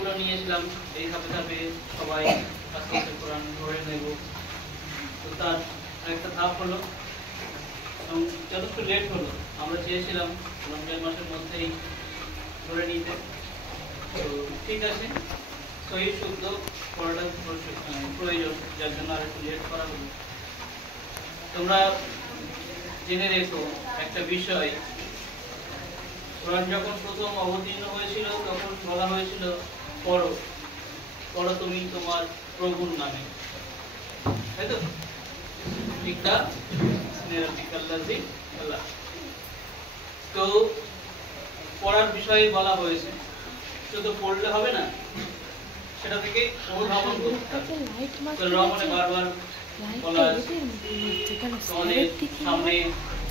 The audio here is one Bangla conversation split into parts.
ধাপগুলো নিয়েছিলাম, এই ধাপে ধাপে সবাই আস্তে আস্তে কোরআন ধরে নেব। তো তার আরেকটা ধাপ হলো, এবং যথেষ্ট লেট হলো, আমরা চেয়েছিলাম রমজান মাসের মধ্যেই ধরে নিতে। তো ঠিক আছে, সহিহ শুদ্ধ পড়াটা প্রয়োজন, যার জন্য আর একটু লেট করা হলো। তোমরা জেনে রেখো একটা বিষয়, কোরআন যখন প্রথম অবতীর্ণ হয়েছিল তখন বলা হয়েছিল পড়ো, পড়ো তুমি তোমার প্রভুর নামে, তাই তো? তো পড়ার বিষয়ে বলা হয়েছে, শুধু পড়লে হবে না, সেটা থেকে অনুধাবন করতে হবে। রহমানে বারবার বলা আছে, তোমাদের সামনে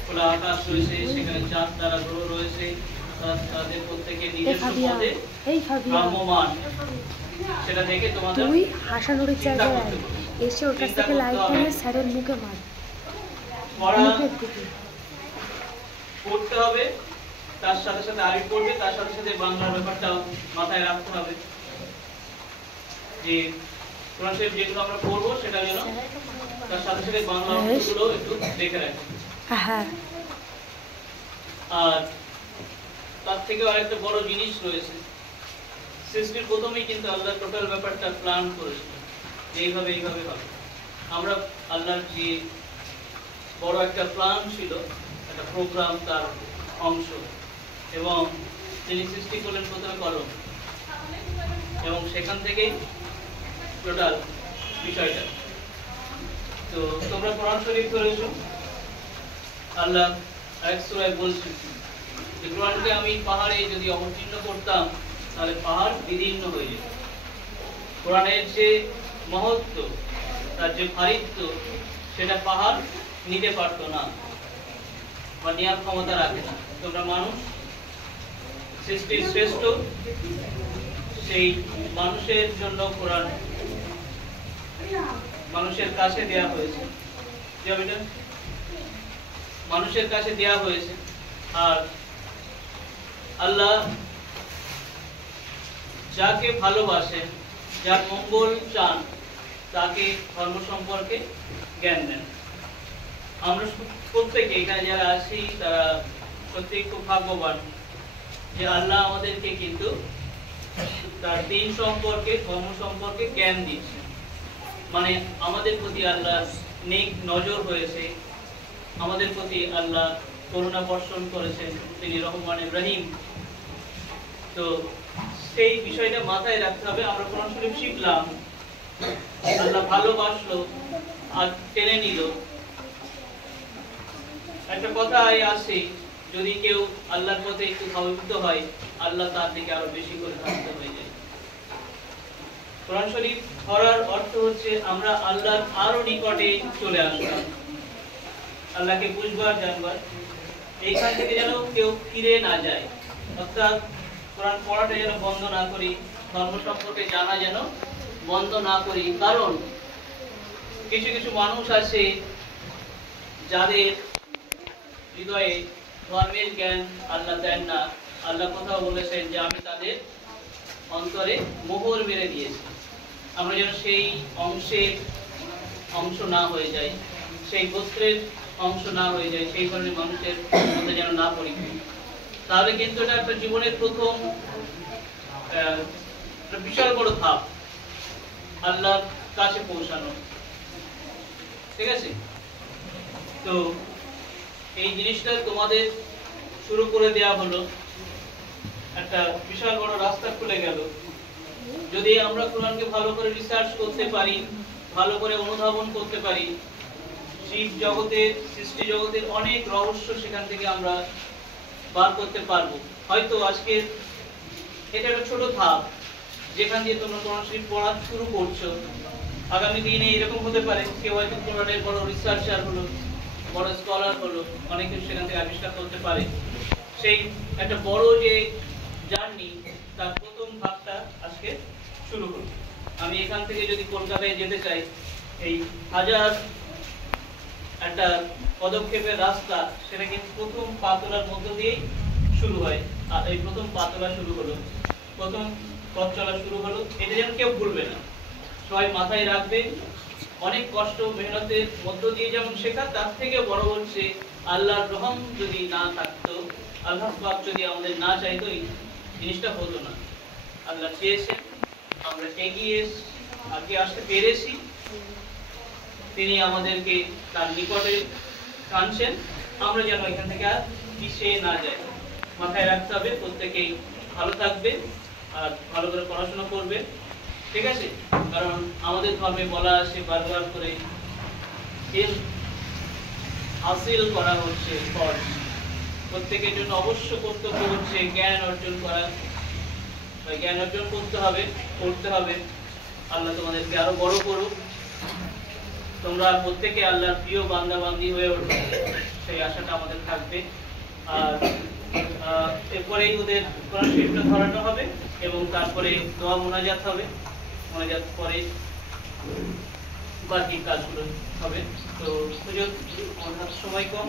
খোলা আকাশ রয়েছে, সেখানে চাঁদ তারা গ্রহ রয়েছে, তাদের প্রত্যেকে নিজস্ব পদে ভ্রাম্যমান, সেটা দেখে তোমাদের তুই হাসানুরের জায়গায় এসে ওর কাছ থেকে লাইট নিয়ে স্যারের মুখে মার, পড়তে হবে, তার সাথে সাথে আরবি পড়বে, তার সাথে সাথে বাংলার ব্যাপারটাও মাথায় রাখতে হবে, যে কোরআন শরীফ যেগুলো আমরা পড়বো সেটা যেন তার সাথে সাথে বাংলা অর্থগুলো একটু দেখে রাখি। হ্যাঁ, আর তার থেকে আরেকটা বড় জিনিস রয়েছে, সৃষ্টির প্রথমেই কিন্তু আল্লাহ টোটাল ব্যাপারটা প্ল্যান করেছিল, এইভাবে এইভাবে হবে। আমরা আল্লাহর যে বড় একটা প্ল্যান ছিল, একটা প্রোগ্রাম, তার অংশ, এবং তিনি সৃষ্টি করলেন প্রথমে কলম, এবং সেখান থেকেই টোটাল বিষয়টা। তো তোমরা কোরআন শরীফ করেছো, আল্লাহ আরেক সূরায় বলছেন যে কোরআনকে আমি পাহাড়ে যদি অবতীর্ণ করতাম তাহলে পাহাড় বিদীর্ণ হয়ে যেত। কোরআনের যে মহত্ব, তার যে ভারিত্ব, সেটা পাহাড় নিতে পারতো না বা নেওয়ার ক্ষমতা রাখে না। তোমরা মানুষ, সৃষ্টির শ্রেষ্ঠ, সেই মানুষের জন্য কোরআন মানুষের কাছে দেয়া হয়েছে, মানুষের কাছে দেয়া হয়েছে। আর আল্লাহ যাকে ভালোবাসেন, যার মঙ্গল চান, তাকে ধর্ম সম্পর্কে জ্ঞান দেন। আমরা প্রত্যেকে এখানে যারা আছি তারা প্রত্যেক খুব ভাগ্যবান যে আল্লাহ আমাদেরকে কিন্তু তার দিন সম্পর্কে, ধর্ম সম্পর্কে জ্ঞান দিচ্ছেন। মানে আমাদের প্রতি আল্লাহ নেক নজর হয়েছে, আমাদের প্রতি আল্লাহ করুণা বর্ষণ করেছেন, তিনি রহমান রহিম। তো সেই বিষয়টা মাথায় রাখতে হবে। আমরা কোরআন শরীফ শিখলাম, আল্লাহ ভালোবাসলো আর টেনে নিল। একটা কথাই আছে, যদি কেউ আল্লাহর পথে একটু ধাবিত হয়, আল্লাহ তার দিকে আরো বেশি করে ধাবিত হয়ে যায়। কোরআন শরীফ পড়ার অর্থ হচ্ছে আমরা আল্লাহর আরো নিকটে চলে আসলাম, আল্লাহকে বুঝবার, জানবার। এইখান থেকে যেন কেউ ফিরে না যায়, অর্থাৎ কোরআন পড়াটা যেন বন্ধ না করি, ধর্ম সম্পর্কে জানা যেন বন্ধ না করি। কারণ কিছু কিছু মানুষ আছে যাদের হৃদয়ে ধর্মের জ্ঞান আল্লাহ দেন না। আল্লাহ কোথাও বলেছেন যে আমি তাদের অন্তরে মোহর মেরে দিয়েছি। আমরা যেন সেই অংশ না হয়ে যাই, সেই গোত্রের অংশ না হয়ে যায়, সেই ধরনের মানুষের মধ্যে যেন না পড়ি। তাহলে কিন্তু এটা একটা জীবনের প্রথম বিশাল বড় ধাপ আল্লাহর কাছে পৌঁছানো। ঠিক আছে? তো এই জিনিসটা তোমাদের শুরু করে দেয়া হলো, একটা বিশাল বড় রাস্তা খুলে গেল। যদি আমরা কোরআনকে ভালো করে রিসার্চ করতে পারি, ভালো করে অনুধাবন করতে পারি, জীব জগতের, সৃষ্টি জগতের অনেক রহস্য সেখান থেকে আমরা বার করতে পারবো। হয়তো আজকে এটা একটা ছোট ধাপ, যেখান দিয়ে তোমরা কোরআন শরীফ পড়া শুরু করছো। আগামী দিনে এরকম হতে পারে কেউ হয়তো কোরআনের বড় রিসার্চার হলো, বড় স্কলার হলো, অনেক কিছু সেখান থেকে আবিষ্কার করতে পারে। সেই একটা বড় যে জার্নি, তার প্রথম ধাপটা আজকে শুরু হলো। আমি এখান থেকে যদি কলকাতায় যেতে চাই, এই হাজার একটা পদক্ষেপের রাস্তা, সেটা কিন্তু প্রথম পা তোলার মধ্য দিয়েই শুরু হয়। আর এই প্রথম পা তোলা শুরু হলো, প্রথম পথ চলা শুরু হলো, এটা যেন কেউ ভুলবে না। সবাই মাথায় রাখবে, অনেক কষ্ট মেহনতের মধ্য দিয়ে যেমন শেখা, তার থেকে বড় হচ্ছে আল্লাহর রহম যদি না থাকতো, আল্লাহ পাক যদি আমাদের না চাইতো, এই জিনিসটা হতো না। আল্লাহ চেয়েছেন, আমরা আগে আসতে পেরেছি, তিনি আমাদেরকে তার নিকটে টানছেন, আমরা যেন এখান থেকে আর পিছিয়ে না যাই। মাথায় রাখতে হবে, প্রত্যেকেই ভালো থাকবে আর ভালো করে পড়াশোনা করবে, ঠিক আছে? কারণ আমাদের ধর্মে বলা আছে বারবার করে, এর হাসিল করা হচ্ছে ফরজ। প্রত্যেকের জন্য অবশ্য কর্তব্য হচ্ছে জ্ঞান অর্জন করা। জ্ঞান অর্জন করতে হবে, পড়তে হবে। আল্লাহ তোমাদেরকে আরো বড় করুক, তোমরা প্রত্যেকে আল্লাহর প্রিয় বান্দা বান্দি হয়ে ওঠো, সেই আশাটা আমাদের থাকবে। আর এরপরেই ওদের কোরআন শরীফটা ধরানো হবে এবং তারপরে দোয়া মোনাজাত হবে, মোনাজাত পরে বাকি কাজগুলো হবে। তো সুযোগ, আমাদের সময় কম।